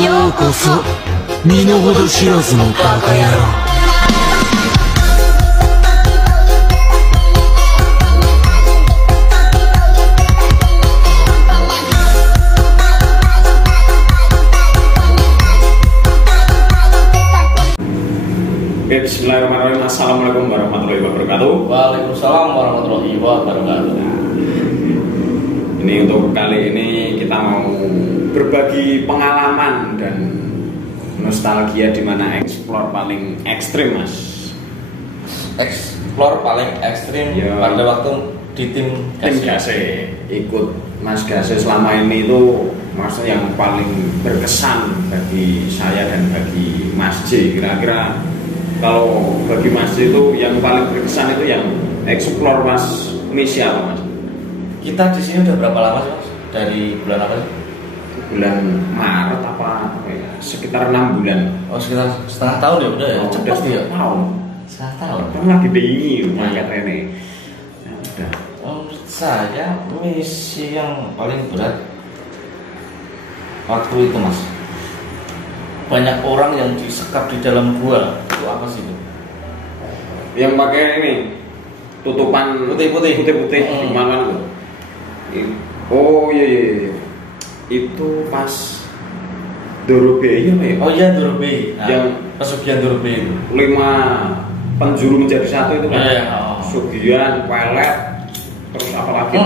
ようこそ身の程知らずのバカ野郎。Bismillahirrahmanirrahim. Assalamualaikum warahmatullahi wabarakatuh. Waalaikumsalam warahmatullahi wabarakatuh. Ini untuk kali ini kita mau berbagi pengalaman dan nostalgia di mana explore paling ekstrim, Mas. Explore paling ekstrim ya, pada waktu di tim Gase. Ikut Mas Gase selama ini itu maksudnya yang paling berkesan bagi saya dan bagi Mas J. Kira-kira kalau bagi Mas itu yang paling berkesan itu yang explore Mas misi apa, Mas? Kita di sini udah berapa lama sih, Mas? Dari bulan apa sih? Bulan Maret apa ya? Sekitar 6 bulan. Oh, sekitar setengah tahun ya udah ya. Oh, cepat ya. Tahun. Setengah tahun. Kan lagi dingin market ini. Ya udah. Menurut saya misi yang paling berat waktu itu, Mas, banyak orang yang disekap di dalam gua. Itu apa sih itu? Yang pakai ini tutupan putih-putih gimana tuh? Oh iya. Itu pas Dorobe apa ya? Oh iya, Dorobe. Nah, yang pesugihan Dorobe. 5 penjuru menjadi satu itu kan? Iya. Pesugihan, pelet, terus apa lagi?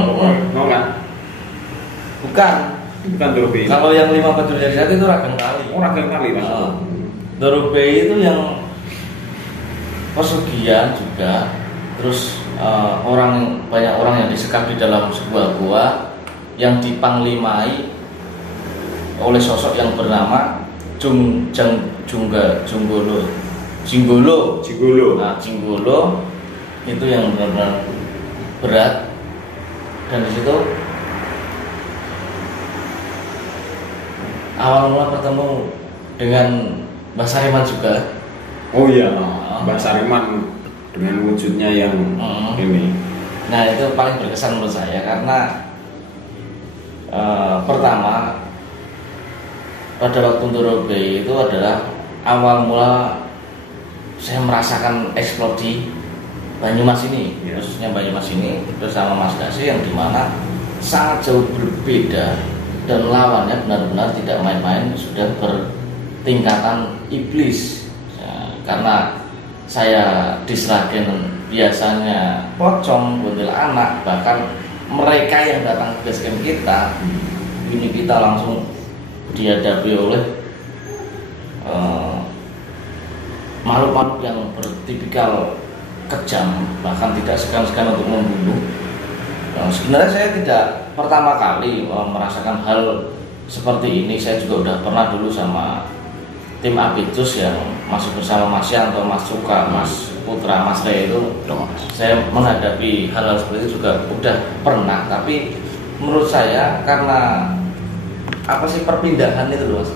Mau kan? Bukan Dorobe. Kalau yang 5 penjuru menjadi satu itu Ragan Kali. Oh, Ragan Kali, Mas. Dorobe itu yang pesugihan juga. Terus banyak orang yang disekap di dalam sebuah gua yang dipanglimai oleh sosok yang bernama Jinggolo. Nah, Jinggolo itu yang benar-benar berat. Dan di situ awal mula bertemu dengan Mbah Sariman juga. Oh iya, Mbah Sariman dengan wujudnya yang ini. Nah, itu paling berkesan menurut saya karena pertama pada waktu Dorobe itu adalah awal mula saya merasakan eksplor di Banyumas ini, khususnya Banyumas ini bersama Mas Gase yang dimana sangat jauh berbeda dan lawannya benar-benar tidak main-main, sudah bertingkatan iblis. Karena saya di Sragen biasanya pocong, kuntilanak, bahkan mereka yang datang ke base camp kita, ini kita langsung dihadapi oleh makhluk-makhluk yang bertipikal kejam, bahkan tidak segan-segan untuk membunuh. Sebenarnya saya tidak pertama kali merasakan hal seperti ini. Saya juga udah pernah dulu sama tim Abitus yang masih bersama Mas Yanto, Mas Suka, Mas Putra, Mas Re itu. Saya menghadapi hal-hal seperti itu juga udah pernah. Tapi menurut saya karena apa sih perpindahan itu loh, Mas.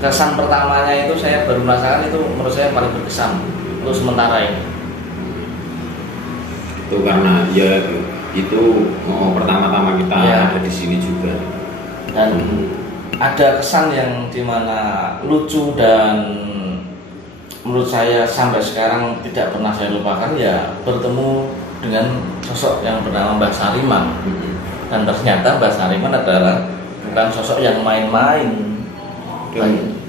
Kesan pertamanya itu saya baru merasakan itu, menurut saya paling berkesan untuk sementara ini. Itu karena ya itu pertama-tama kita ada di sini juga. Dan ada kesan yang dimana lucu dan menurut saya sampai sekarang tidak pernah saya lupakan, ya bertemu dengan sosok yang bernama Mbah Sariman. Dan ternyata Mbah Sariman adalah bukan sosok yang main-main.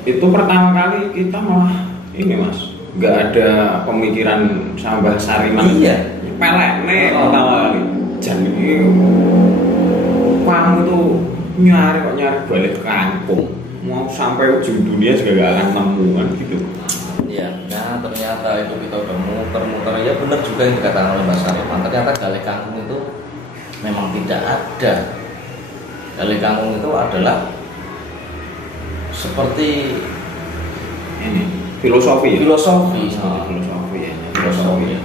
Itu pertama kali kita malah ini, Mas, nggak ada pemikiran sama Mbah Sariman. Iya. Pelek nih pertama kali. Jadi kamu itu nyari balik kampung, mau sampai ujung dunia juga gak akan nemuan gitu. Ya, nah ternyata itu kita udah muter-muter. Ya benar juga yang dikatakan oleh Mbak Sariman. Ternyata Galih Kangkung itu memang tidak ada. Galih Kangkung itu adalah seperti ini filosofi. Ya.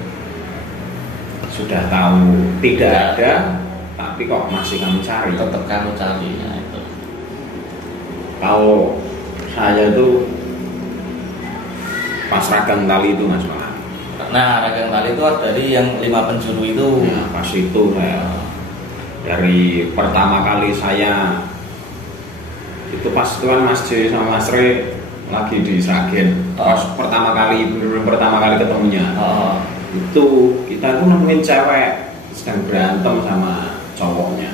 Sudah tahu tidak ada, tapi kok masih kamu cari. Tetap kamu cari. Nah, itu. Kalau saya tuh pas Ragan Kali itu, Mas. Nah, Ragan Kali itu dari yang 5 penjuru itu. Nah, pas itu saya dari pertama kali saya Itu pas itu kan Mas J sama Mas Re lagi di Sragen. Pas pertama kali ketemunya. Itu kita tuh nemuin cewek sedang berantem sama cowoknya.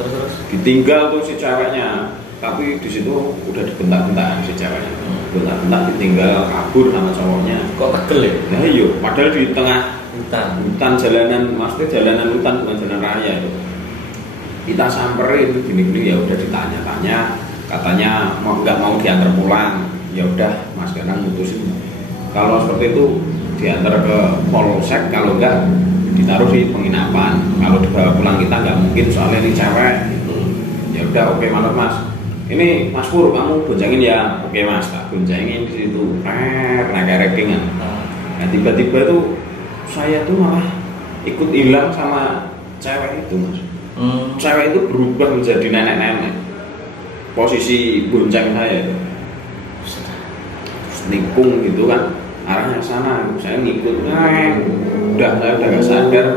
Terus Ditinggal tuh si ceweknya, tapi di situ udah dibentak-bentak si ceweknya. Bentak-bentak ditinggal kabur sama cowoknya. kok tegel ya? Nah iya, padahal di tengah Hutan. jalanan, maksudnya jalanan hutan bukan jalan raya itu. Kita samperin itu gini-gini, ya udah ditanya-tanya, katanya nggak mau diantar pulang. Ya udah Mas Ganang mutusin kalau seperti itu diantar ke polsek, kalau enggak ditaruh di penginapan. Kalau dibawa pulang kita nggak mungkin, soalnya ini cewek gitu. Ya udah oke manut Mas, ini Mas Pur kamu boncengin ya. Oke Mas, tak boncengin di situ naik rekingan. Nah tiba-tiba tuh saya tuh malah ikut hilang sama cewek itu Mas. Cewek itu berubah menjadi nenek-nenek, posisi bonceng saya itu nikung gitu kan, arahnya sana, saya ngikut, udah gak sadar.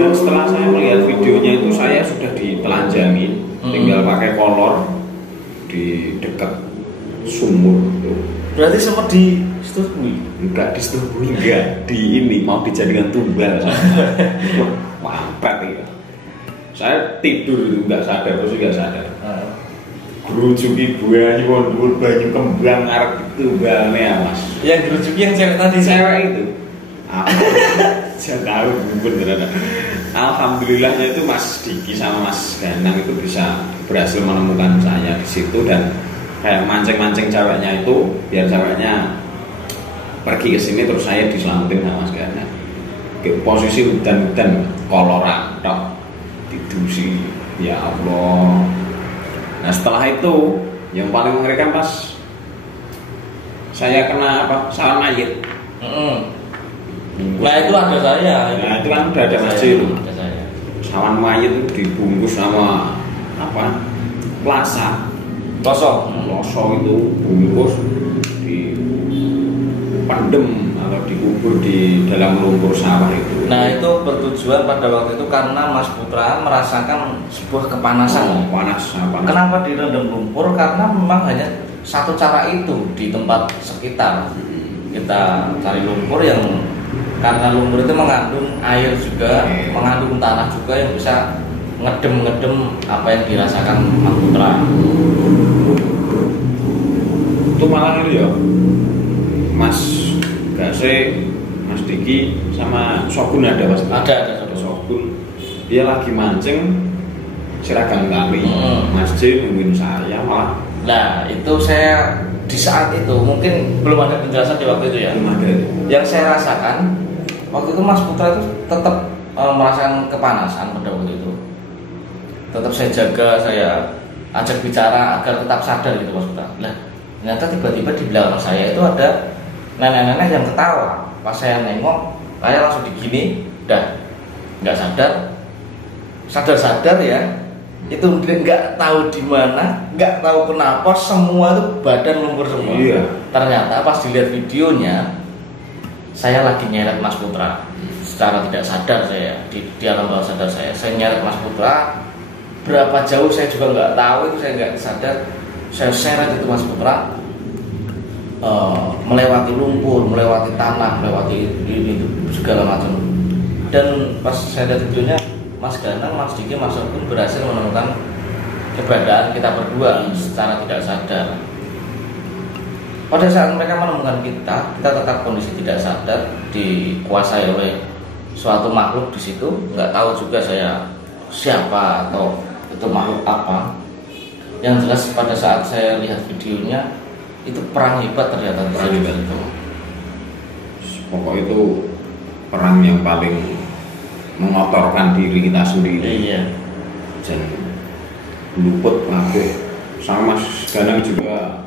Dan setelah saya melihat videonya itu, saya sudah ditelanjangi, tinggal pakai kolor di dekat sumur itu. Berarti sempat di setubui? Enggak disetubui, enggak, di ini mau dijadikan tumbal. Mampet ya. Saya tidur itu nggak sadar, terus nggak sadar. Gerujuki banyu, wondur banyu kembang arep itu balnya Mas. Yang gerujuki yang cewek tadi, Cewek itu. Saya tahu beneran. Alhamdulillahnya itu Mas Diki sama Mas Ganang itu bisa berhasil menemukan saya di situ, dan kayak mancing-mancing ceweknya itu biar ceweknya pergi ke sini, terus saya diselamatin sama Mas Ganang. Ke posisi hutan-hutan koloran tok didusi, ya Allah. Nah setelah itu yang paling mengerikan pas saya kena salah mayit. Nah itu ada saya. Nah itu kan udah ada masjid itu. Ada saya. Sawan mayit itu dibungkus sama plasa. Losong itu bungkus dipendem atau dikubur di dalam lumpur sawah itu. Nah itu bertujuan pada waktu itu karena Mas Putra merasakan sebuah kepanasan. Panas. Kenapa direndam lumpur? Karena memang hanya satu cara itu di tempat sekitar. Kita cari lumpur yang, karena lumpur itu mengandung air juga, mengandung tanah juga yang bisa ngedem apa yang dirasakan Mas Putra. Itu malah itu ya, Mas Gase, Mas Diki sama Shogun ada Mas. Ada Shogun. Dia lagi mancing seragam kali. Mas J nungguin saya malah. Nah itu saya di saat itu mungkin belum ada penjelasan di waktu itu ya. Belum ada. Yang saya rasakan waktu itu Mas Putra itu tetap merasakan kepanasan pada waktu itu. Tetap saya jaga, saya ajak bicara agar tetap sadar gitu Mas Putra. Nah ternyata tiba-tiba di belakang saya itu ada nenek-nenek yang ketawa. Pas saya nengok, saya langsung digini, dah nggak sadar ya. Itu nggak tahu di mana, nggak tahu kenapa, semua itu badan lumpur semua. Iya. Ternyata pas dilihat videonya, saya lagi nyeret Mas Putra. Secara tidak sadar saya di alam bawah sadar saya nyeret Mas Putra. Berapa jauh saya juga nggak tahu, itu saya nggak sadar. Saya seret itu Mas Putra, melewati lumpur, melewati tanah, melewati itu segala macam. Dan pas saya lihat videonya, Mas Ganang, Mas Diki, Mas Shogun berhasil menemukan keberadaan kita berdua secara tidak sadar. Pada saat mereka menemukan kita tetap kondisi tidak sadar, dikuasai oleh suatu makhluk di situ. Nggak tahu juga saya siapa atau itu makhluk apa. Yang jelas pada saat saya lihat videonya itu perang hebat ternyata. Perang hebat itu. Pokok itu perang yang paling mengotorkan diri kita sendiri. Iya. Dan luput kabeh. Sama Mas Ganang juga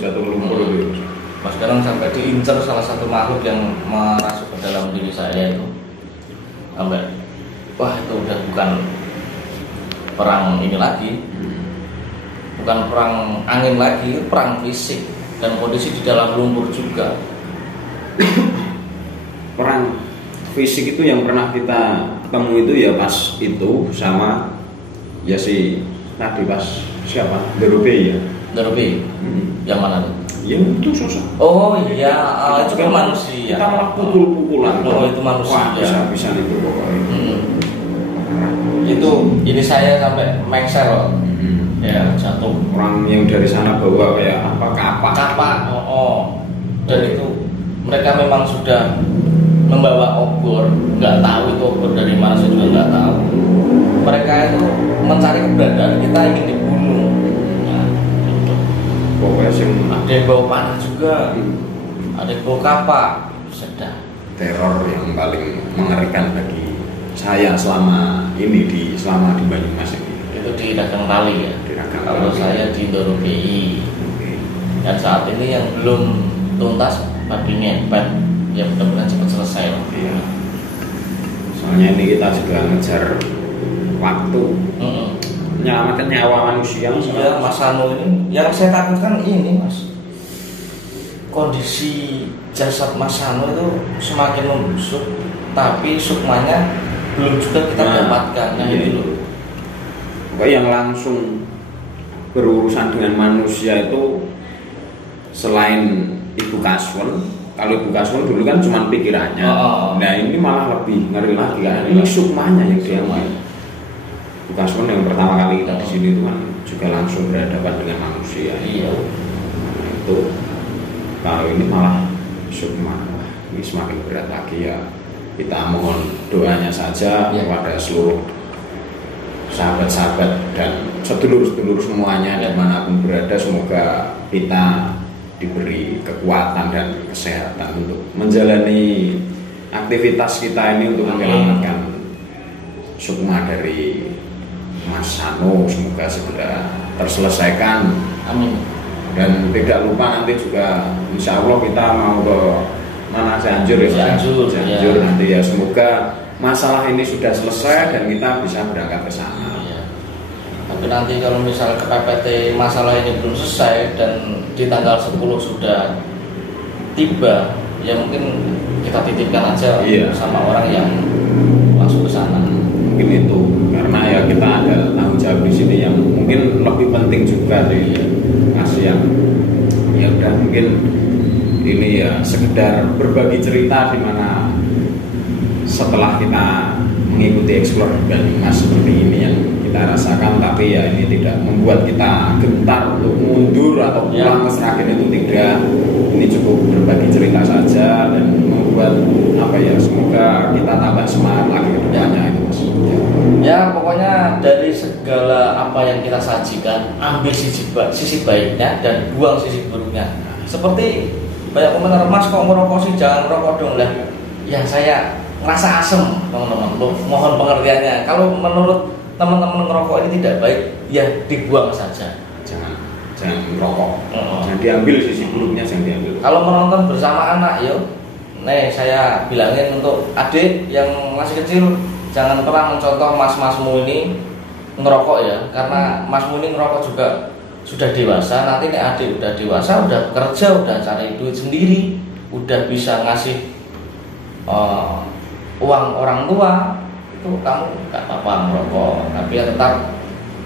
jatuh lumpur itu. Mas Ganang sampai diincar salah satu makhluk yang merasuk ke dalam diri saya itu. Sampai wah itu udah bukan perang ini lagi. Bukan perang angin lagi, perang fisik, dan kondisi di dalam lumpur juga. Perang fisik itu yang pernah kita temui itu ya pas itu sama ya si tadi pas siapa? Derobe ya. Derobe. Yang mana tuh? Yang itu sosok. Oh iya, itu kan manusia. Kita malah pukul-pukulan. Oh itu manusia. Wah, bisa-bisa itu pokoknya. Itu ini saya sampai mengsel loh. Ya jatuh. Orang yang dari sana bawa kayak apa kapak. Dan itu mereka memang sudah membawa obor, nggak tahu itu obor dari mana, saya juga nggak tahu. Mereka itu mencari keberadaan kita, ingin dibunuh. Nah, gitu. Pokoknya sih Ada yang bawa panah juga, ada yang bawa kapak, sedang. teror yang paling mengerikan bagi saya selama di Banyumas ini. Itu di Ragang Tali ya. Di Ragang Kalau Tali. saya di Ndorobi. Dan saat ini yang belum tuntas babi ngepet, ya mudah-mudahan cepat selesai. Iya. Soalnya ini kita juga ngejar waktu, menyelamatkan nyawa manusia. Iya, Mas Anu ini, yang saya takutkan ini Mas, kondisi jasad Mas Anu itu semakin membusuk, tapi sukmanya belum juga kita dapatkan. Nah iya. itu loh. Pokoknya yang langsung berurusan dengan manusia itu selain Ibu Kaswon. Kalau Ibu Kaswon dulu kan cuma pikirannya. Nah ini malah lebih ngeri lagi kan. Ini sukmanya yang diambil. Ibu Kaswon yang pertama kali kita di sini itu kan juga langsung berhadapan dengan manusia. Iya. Nah, itu kalau ini malah sukma. Ini semakin berat lagi ya. Kita mohon doanya saja kepada seluruh sahabat-sahabat dan sedulur-sedulur semuanya dimanapun berada, semoga kita diberi kekuatan dan kesehatan untuk menjalani aktivitas kita ini untuk menyelamatkan sukma dari Mas Sano, semoga segera terselesaikan. Amin. Dan tidak lupa nanti juga insya Allah kita mau ke mana, Cianjur ya, Cianjur ya. Nanti ya semoga masalah ini sudah selesai dan kita bisa berangkat ke sana. Ya. Tapi nanti kalau misal ke PPT masalah ini belum selesai dan di tanggal 10 sudah tiba, ya mungkin kita titipkan aja sama orang yang masuk ke sana. Mungkin itu karena ya kita ada tanggung jawab di sini yang mungkin lebih penting juga sih. Kasih yang ya udah mungkin ini ya sekedar berbagi cerita di mana setelah kita mengikuti explore di Banyumas seperti ini yang kita rasakan, tapi ya ini tidak membuat kita gentar untuk mundur atau pulang ke Sragen, itu tidak. Ini cukup berbagi cerita saja dan membuat apa ya, semoga kita tambah semangat lagi ke depannya itu Mas. Ya pokoknya dari segala apa yang kita sajikan, ambil sisi baiknya dan buang sisi buruknya. Seperti banyak komentar, Mas kok ngerokok sih, jangan ngerokok dong lah. Ya saya ngerasa asem teman-teman, mohon pengertiannya. Kalau menurut teman-teman ngerokok ini tidak baik, ya dibuang saja. Jangan merokok, jangan diambil sisi buruknya, jangan diambil. Kalau menonton bersama anak, yuk, nih saya bilangin untuk adik yang masih kecil, jangan pernah mencontoh mas-masmu ini ngerokok ya, karena masmu ini ngerokok juga sudah dewasa. Nanti nih adik udah dewasa, udah kerja, udah cari duit sendiri, udah bisa ngasih uang orang tua, itu kamu nggak apa-apa merokok, tapi ya tetap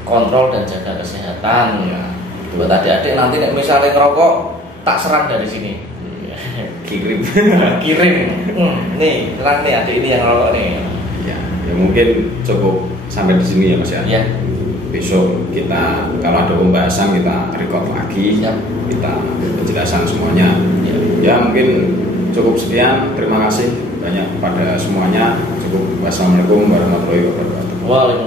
kontrol dan jaga kesehatan. Ya. Buat adik-adik nanti misalnya ngerokok, tak serang dari sini. Kirim. Nih, serang nih adik ini yang ngerokok nih. Ya mungkin cukup sampai di sini ya Mas ya. Ya. Besok kita kalau ada pembahasan kita record lagi, kita penjelasan semuanya. Ya mungkin cukup sekian. Terima kasih banyak pada semuanya. Cukup. Wassalamualaikum warahmatullahi wabarakatuh. Waalaikumsalam.